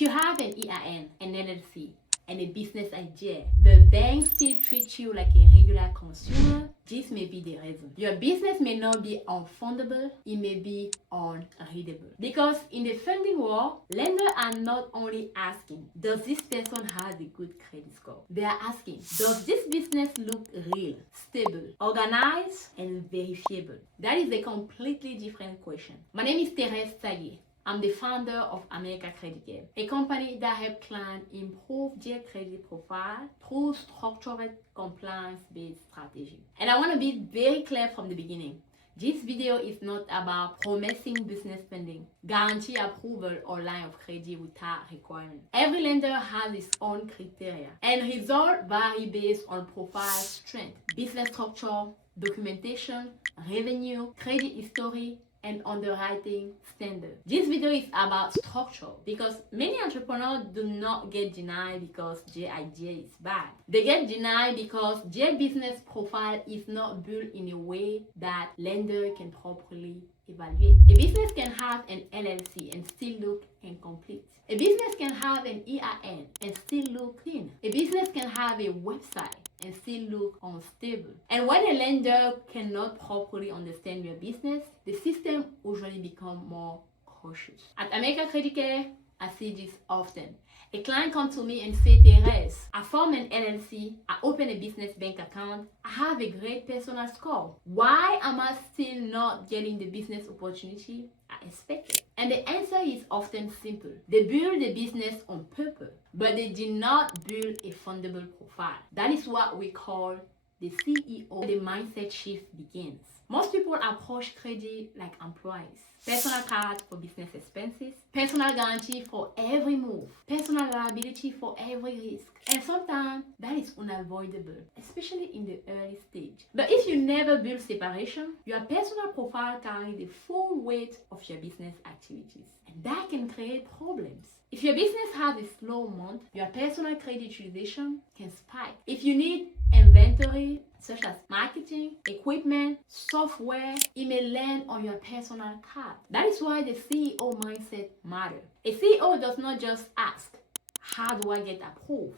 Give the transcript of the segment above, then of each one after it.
If you have an EIN, an LLC, and a business idea, but banks still treat you like a regular consumer, this may be the reason. Your business may not be unfundable, it may be unreadable. Because in the funding world, lenders are not only asking, does this person have a good credit score? They are asking, does this business look real, stable, organized, and verifiable? That is a completely different question. My name is Therese Tsague. I'm the founder of America Credit Game, a company that helps clients improve their credit profile through structured compliance-based strategy. And I want to be very clear from the beginning. This video is not about promising business funding, guarantee approval, or line of credit without requirement. Every lender has its own criteria, and results vary based on profile strength, business structure, documentation, revenue, credit history, and underwriting standard. This video is about structure because many entrepreneurs do not get denied because their idea is bad. They get denied because their business profile is not built in a way that lender can properly evaluate. A business can have an LLC and still look incomplete. A business can have an EIN and still look clean. A business can have a website and still look unstable. And when a lender cannot properly understand your business, the system usually becomes more cautious. At America Credit Care, I see this often. A client comes to me and says, Therese, I form an LLC, I open a business bank account, I have a great personal score. Why am I still not getting the business opportunity I expected? And the answer is often simple. They build the business on paper, but they did not build a fundable profile. That is what we call the CEO. The mindset shift begins. Most people approach credit like employees. Personal card for business expenses, personal guarantee for every move, personal liability for every risk. And sometimes that is unavoidable, especially in the early stage. But if you never build separation, your personal profile carries the full weight of your business activities. And that can create problems. If your business has a slow month, your personal credit utilization can spike. If you need inventory, such as marketing, equipment, software, it may land on your personal card. That is why the CEO mindset matters. A CEO does not just ask, how do I get approved?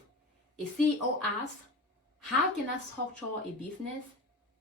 A CEO asks, how can I structure a business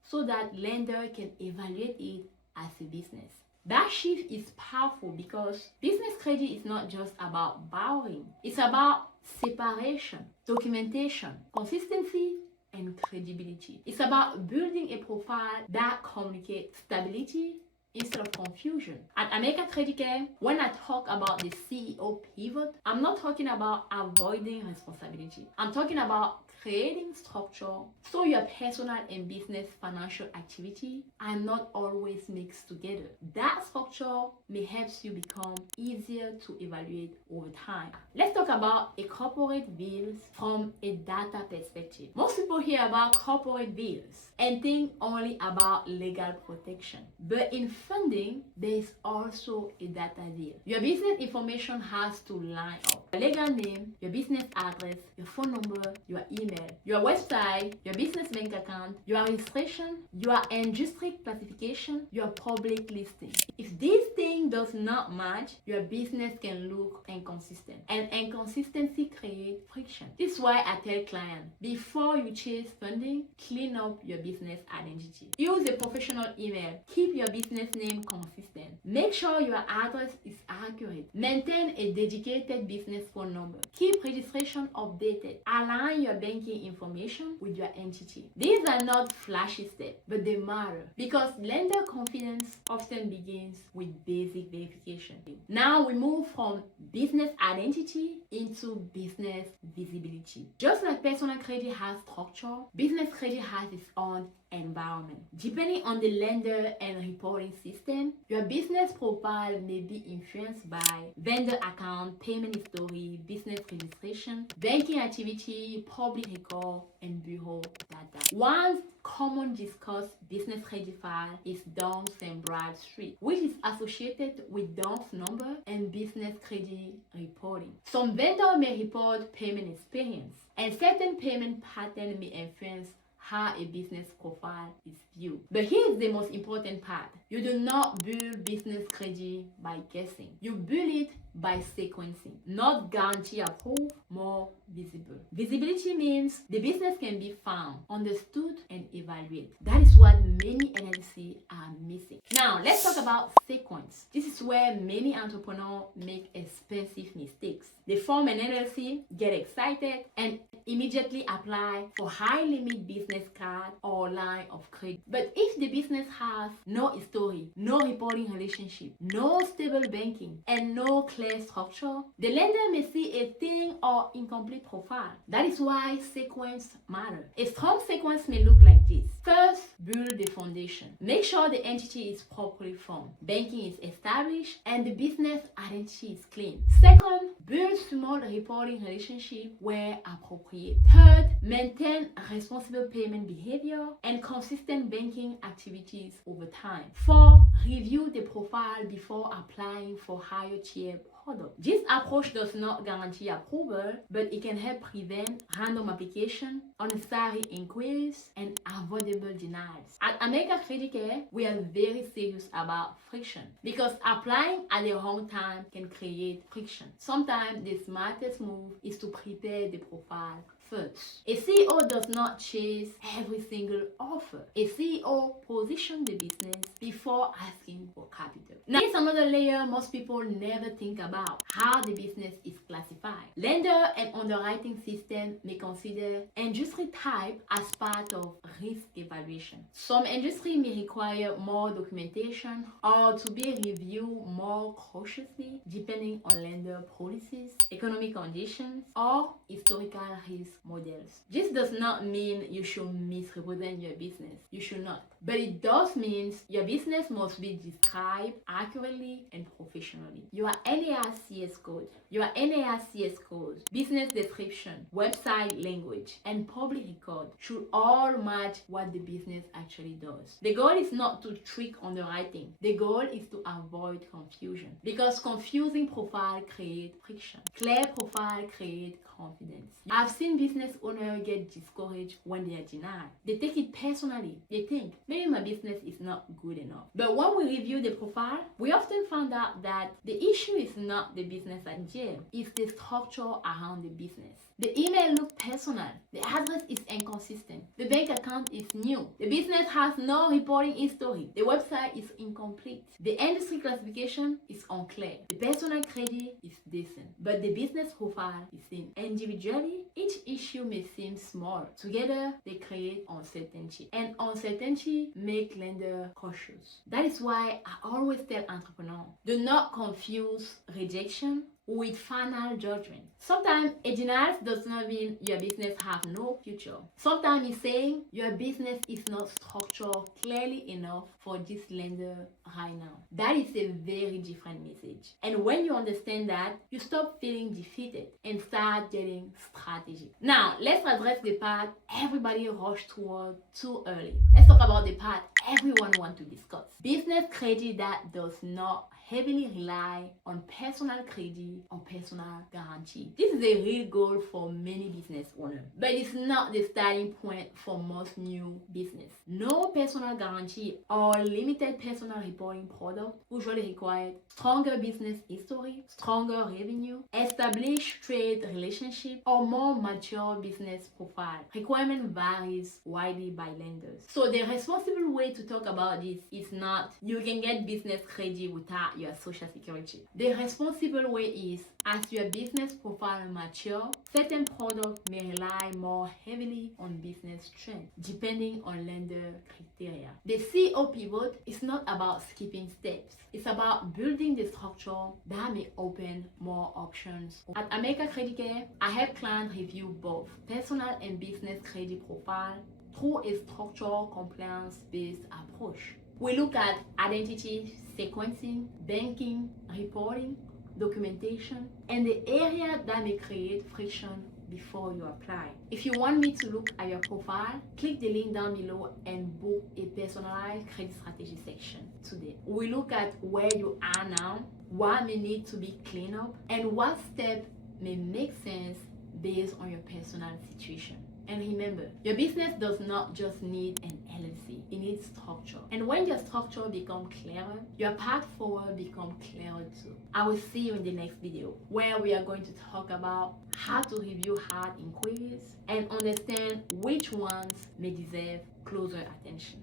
so that lender can evaluate it as a business? That shift is powerful because business credit is not just about borrowing. It's about separation, documentation, consistency, and credibility. It's about building a profile that communicates stability instead of confusion. At America Credit Care, when I talk about the CEO pivot, I'm not talking about avoiding responsibility. I'm talking about creating structure so your personal and business financial activity are not always mixed together. That structure may help you become easier to evaluate over time. Let's talk about a corporate bills from a data perspective. Most people hear about corporate bills and think only about legal protection. But in funding, there is also a data deal. Your business information has to line up. Your legal name, your business address, your phone number, your email, your website, your business bank account, your registration, your industry classification, your public listing. If this thing does not match, your business can look inconsistent. And inconsistency creates friction. This is why I tell clients, before you chase funding, clean up your business identity. Use a professional email. Keep your business name consistent. Make sure your address is accurate. Maintain a dedicated business phone number. Keep registration updated. Align your banking information with your entity. These are not flashy steps, but they matter because lender confidence often begins with basic verification. Now we move from business identity into business visibility. Just like personal credit has structure, business credit has its own environment. Depending on the lender and reporting system, your business profile may be influenced by vendor account, payment history, business registration, banking activity, public record, and bureau data. One common discussed business credit file is Dun Bradstreet, which is associated with DUNS number and business credit reporting. Some vendors may report payment experience, and certain payment pattern may influence how a business profile is viewed. But here's the most important part. You do not build business credit by guessing. You build it by sequencing. Not guarantee approved, more visible. Visibility means the business can be found, understood, and evaluated. That is what many NLC are missing. Now, let's talk about sequence. This is where many entrepreneurs make expensive mistakes. They form an NLC, get excited, and immediately apply for high limit business card or line of credit. But if the business has no history, no reporting relationship, no stable banking, and no clear structure, the lender may see a thin or incomplete profile. That is why sequence matter. A strong sequence may look like this. First, build the foundation. Make sure the entity is properly formed, banking is established, and the business identity is clean. Second, build small reporting relationship where appropriate. Third, maintain responsible payment behavior and consistent banking activities over time. Four, review the profile before applying for higher tier product. This approach does not guarantee approval, but it can help prevent random application, unnecessary inquiries, and avoidable denials. At America Credit Care, we are very serious about friction because applying at the wrong time can create friction. Sometimes the smartest move is to prepare the profile first. A CEO does not chase every single offer. A CEO positions the business before asking for capital. Now, here's another layer most people never think about: how the business is classified. Lender and underwriting system may consider industry type as part of risk evaluation. Some industry may require more documentation or to be reviewed more cautiously depending on lender policies, economic conditions, or historical risk models. This does not mean you should misrepresent your business. You should not. But it does mean your business must be described accurately and professionally. Your NAICS code, business description, website language, and public record should all match what the business actually does. The goal is not to trick underwriting. The goal is to avoid confusion, because confusing profile creates friction. Clear profile creates confidence. I've seen business owners get discouraged when they are denied. They take it personally. They think, maybe my business is not good enough. But when we review the profile, we often found out that the issue is not the business idea, it's the structure around the business. The email looks personal. The address is inconsistent. The bank account is new. The business has no reporting history. The website is incomplete. The industry classification is unclear. The personal credit is decent, but the business profile is seen. Individually, each issue may seem small. Together, they create uncertainty. And uncertainty makes lender cautious. That is why I always tell entrepreneurs, do not confuse rejection with final judgment. Sometimes a denial does not mean your business has no future. Sometimes it's saying your business is not structured clearly enough for this lender right now. That is a very different message. And when you understand that, you stop feeling defeated and start getting strategic. Now, let's address the part everybody rushed toward too early. Let's talk about the part everyone wants to discuss. Business credit that does not heavily rely on personal credit or personal guarantee. This is a real goal for many business owners, but it's not the starting point for most new business. No personal guarantee or limited personal reporting product usually require stronger business history, stronger revenue, established trade relationship, or more mature business profile. Requirement varies widely by lenders. So the responsible way to talk about this is not you can get business credit without your social security. The responsible way is, as your business profile mature, certain products may rely more heavily on business strength, depending on lender criteria. The CEO pivot is not about skipping steps. It's about building the structure that may open more options. At America Credit Care, I help clients review both personal and business credit profile through a structural compliance-based approach. We look at identity, sequencing, banking, reporting, documentation, and the area that may create friction before you apply. If you want me to look at your profile, click the link down below and book a personalized credit strategy section today. We look at where you are now, what may need to be cleaned up, and what steps may make sense based on your personal situation. And remember, your business does not just need an LLC, it needs structure. And when your structure becomes clearer, your path forward becomes clearer too. I will see you in the next video, where we are going to talk about how to review hard inquiries and understand which ones may deserve closer attention.